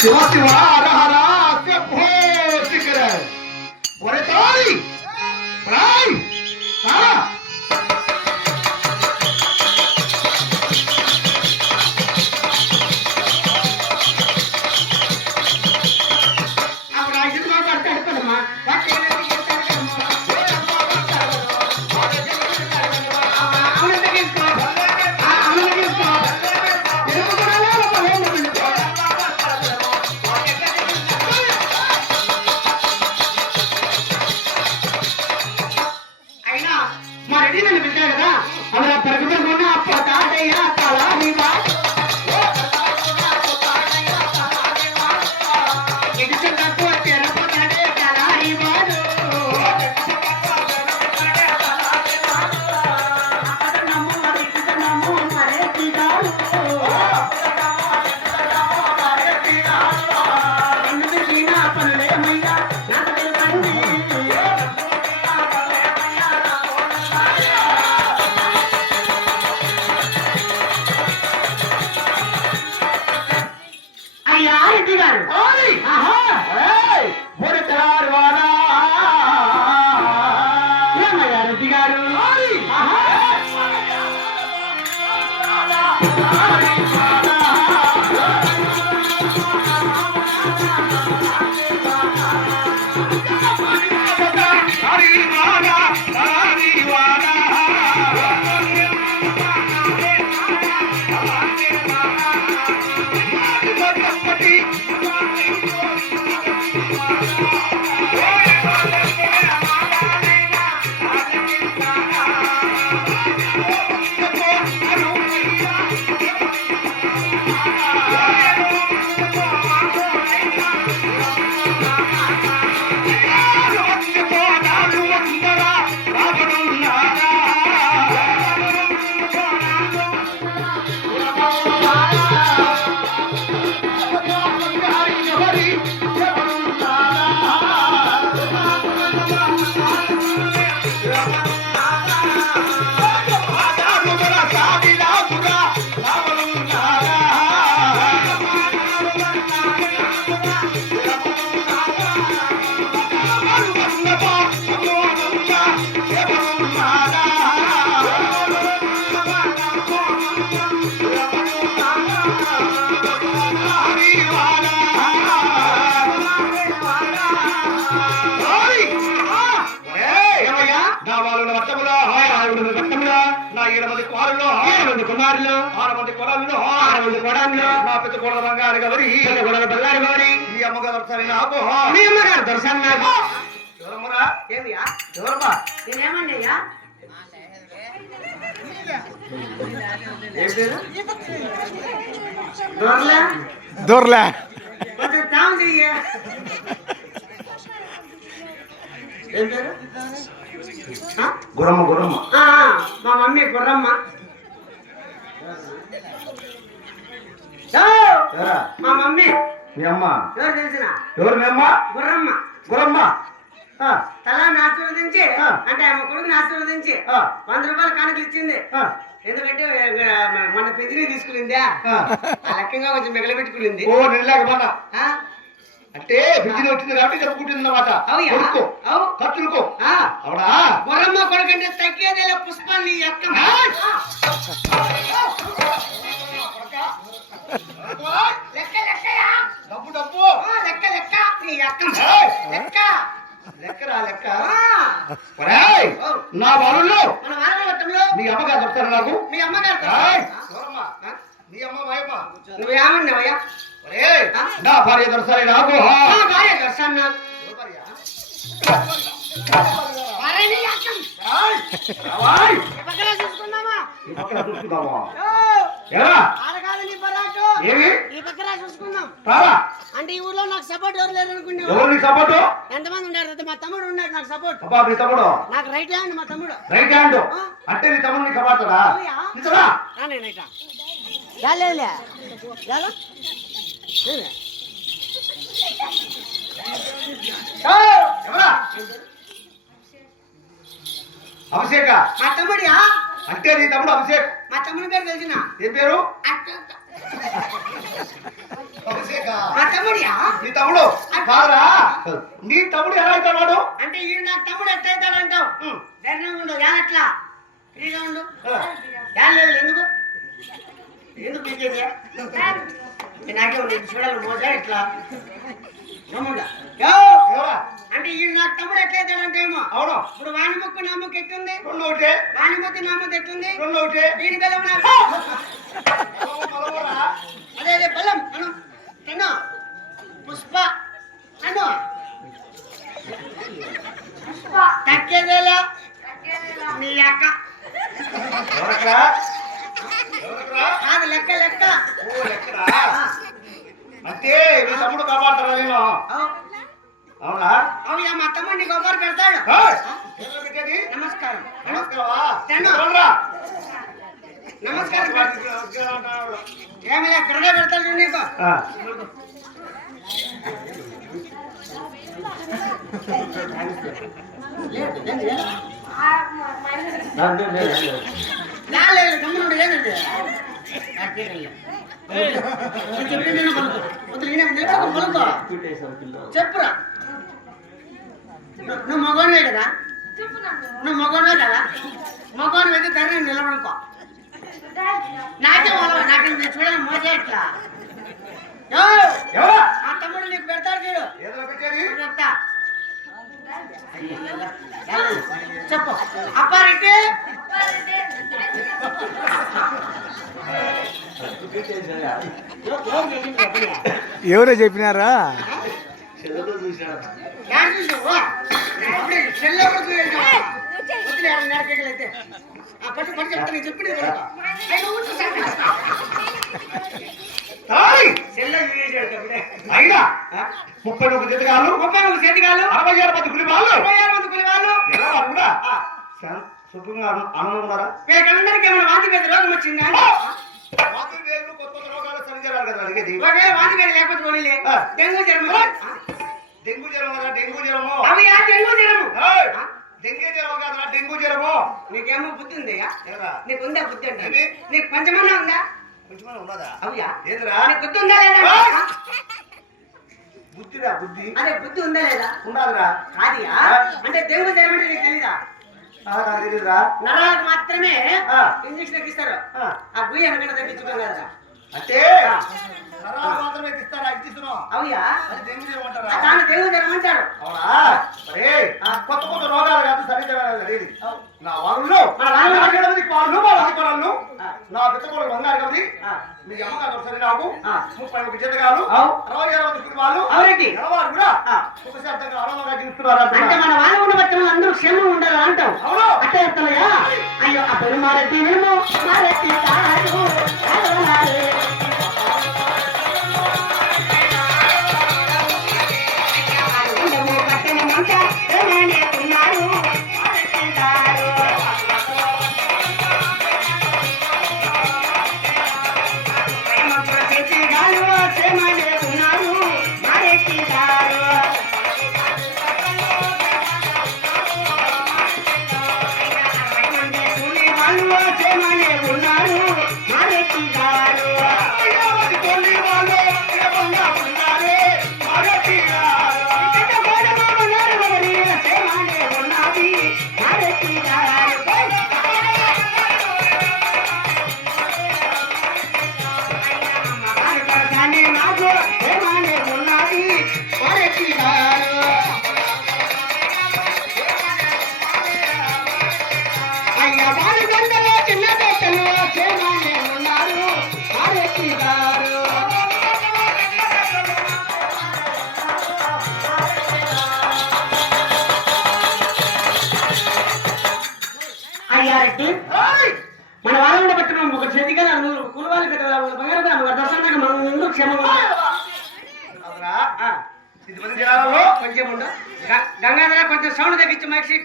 శివ శివ హర హర శంభో శంకర ఒరే తారి ప్రాయ్ ఆ దొర్లే గురమ్మ గురమ్మ మా మమ్మీ గుర్రమ్మ మా మమ్మీ మీ అమ్మ ఎవరు తెలిసిన ఎవరు మీ అమ్మ గుర్రమ్మ గురమ్మ తలాన్ని ఆశీర్వదించి అంటే ఆమె కొడుకుని ఆశీర్వదించి 100 రూపాయలు కానుకలు ఇచ్చింది. ఎందుకంటే మన పెంచిని తీసుకునిందా లెక్కగా కొంచెం మిగలబెట్టుకునింది. ఓ నిన్నలేకపోనా అంటే పెంచిని వచ్చింది కాబట్టి చెప్పుకుంటుంది అన్నమాట. ఖర్చులుకో అవునా గుర్రమ్మ కొడుకంటే తగ్గేదేలా పుష్పాన్ని ఎక్క లెక్క లెక్కయా డబ్బు డబ్బు లెక్క లెక్క నీ ఎక్క లెక్క లెక్కరా లెక్క. నా వారంలో మన వారవట్టంలో మీ అమ్మగారు చెప్తారు నాకు. మీ అమ్మగారు నీ అమ్మ మాయమ్మ నువ్వేమన్నావయ్యా? నా భార్య దొరసారి నాకు భార్య దర్శన్ చూసుకుందామా అంటే ఈ ఊర్లో నాకు సపోర్ట్ ఎవరు లేరు అనుకున్నావు. ఎంతమంది ఉన్నారు? మా తమ్ముడు ఉన్నాడు నాకు సపోర్ట్. నాకు రైట్ హ్యాండ్ మా తమ్ముడు. రైట్ హ్యాండ్ అంటే నీ తమ్ముడు నీకు కబాడతాడా? అభిషేక మా తమ్ముడు అంటే నీ తమ్ముడు అభిషేక్. మా తమ్ముడి పేరు తెలిసిన ఏం పేరు? అభిషేక్ మా తమ్ముడియా నీ తమ్ముడు కాదురా నీ తమ్ముడు ఎలా అవుతాడు అంటే ఈ నాకు తమ్ముడు ఎట్లయితాడు అంటావు ధైర్యంగా ఉండు ఎట్లా ఫ్రీగా ఉండు లేదు ఎందుకు ఎందుకు పీకేది నాకే ఉండి చూడాలి మోసా ఎట్లా తమ్ముడా అంటే ఈ నాకు తమ్ముడు ఎట్లయితాడంటే ఏమో అవును ఇప్పుడు వాణి ముక్కు నా ముక్కు ఎట్టుంది రెండు ఒకటే వాణి ముక్కు నా ముక్కు ఎట్టుంది రెండు ఒకటే దీని బెల్లం అదే అదే బెల్లం అను తిను పుష్ప అను తక్కేదేలా నీ అక్క ఎవరక్కడా కాదు లెక్క లెక్క ఓ లెక్కడా అంటే మీ తమ్ముడు కాపాడతారా నేను అవునా అవునా మా తమ్ముడు నీకు ఒకరు పెడతాడు పెట్టేది నమస్కారం నమస్కారమా తిను నమస్కారం ఏమి ఎక్కడే పెడతాడు నీకు లేదు తమ్ముడు ఏదండి చెప్పురా నువ్వు మగవానివే కదా నువ్వు మగవానివే కదా మగవాని అయితే ధైర్యం నిలబడుకో నాకే వాళ్ళ నాకు నేను చూడాలి మోసే ఎట్లా ఆ తమ్ముడు నీకు పెడతాడు చూడు చెప్తా చెప్పు అప్పారెడ్డి ఎవరో చెప్పినారా అయినా 31 జతగాళ్ళు 31 చేతిగాళ్ళు 66 మంది కులివాళ్ళు 66 మంది కులివాళ్ళు ఎలా వాళ్ళు కూడా సుఖంగా ఆనందంగా వీళ్ళకందరికీ ఏమైనా వాంతి మీద రోగం వచ్చిందా వాంతి వేలు కొత్త కొత్త రోగాలు సరిచేరాలి కదా అడిగేది ఒకవేళ వాంతి మీద లేకపోతే పోనీలే డెంగ్యూ జ్వరం డెంగ్యూ జ్వరం కదా డెంగ్యూ జ్వరము అవి డెంగ్యూ జ్వరము డెంగ్యూ జ్వరం కదా డెంగ్యూ జ్వరము నీకేమో బుద్ధి ఉంది ఏరా నీకు ఉందా బుద్ధి అంటే నీకు పంచమన్నా ఉందా కొంచెం ఉన్నదా అవుయా ఏంద్రా నీకు బుద్ధి ఉందా లేదా బుద్ధిరా బుద్ధి అదే బుద్ధి ఉందా లేదా ఉండాలిరా కాదియా అంటే డెంగ్యూ జ్వరం అంటే నీకు తెలీదా నాకు తెలియదురా నరాలకు మాత్రమే ఇంజక్షన్ ఎక్కిస్తారు ఆ గుయ్య వెనక తగ్గించుకోం కదా అంటే నరాలు మాత్రమే ఇస్తారా ఇచ్చిస్తున్నావు అవుయా అది డెంగ్యూ జ్వరం అంటారా దాని డెంగ్యూ జ్వరం అంటారు అవునా సరే కొత్త కొత్త రోగాలు కాదు సరిచేరాలి నా వాళ్ళు పాలు మా వాళ్ళు నా పెద్దకోళ్ళు బంగారు కాబట్టి మీ అమ్మగారు సరే నాకు 31 జతగాలు 66 మంది కుటుంబాలు నెలవారు కూడా సుఖశాంతంగా ఆనందంగా జీవిస్తున్నారు అంటే మన వాళ్ళు ఉన్న బట్టి అందరూ క్షేమం ఉండాలి అంటాం అవును అట్టే చెప్తానయ్యా అయ్యో అప్పుడు మారెత్తి విలుము మారెత్తి అయ్యారెడ్డి మన వాళ్ళని బట్టి మనం ఒక చేతిగా కులవాలి కదా బంగారు దర్శనానికి మనం ఎందుకు క్షేమంగా జిల్లాలో కొంచెం ఉండు గంగాధర కొంచెం సౌండ్ తగ్గించి మైక్